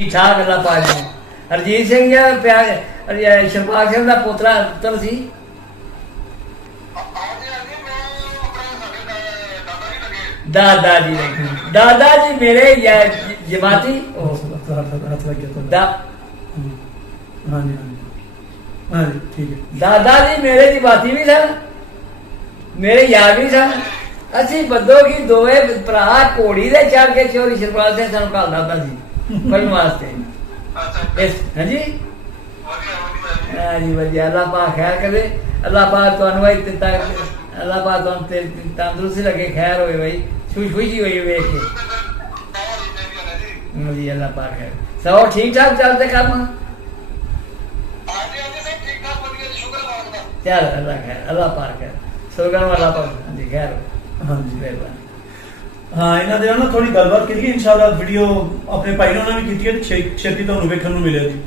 ठीक ठाक अल्लाह पाक ने हरजीत सिंह प्यार शरपाल सिंह का पोतरा पुत्र सी दादाजी दादाजी मेरे जमाती दादाजी मेरे जमाती भी सन मेरे यार भी सन असी बदो की दोवे भरा घोड़ी दे चढ़ के चोरी शरपाल सिंह सानू घलदा हुंदा सी पढ़ने वास्ते हाँ जी हाँ जी वधिया अल्लाह पाक खैर करे अल्लाह पाक तुहानू भाई अल्लाह पाक तुहानू तंदुरुस्ती लगे खैर होए भाई खुशी हुई वेख के जी अल्लाह पाक खैर सब ठीक ठाक चलते काम चल अल्लाह खैर अल्लाह पाक खैर शुक्र अल्लाह पाक जी खैर हाँ जी मेहरबानी हाँ इन्हों ना थोड़ी गलबात करिए इंशाल्लाह वीडियो अपने भाई ने भी की छेती तुहानू वेखण नूं मिलेगी।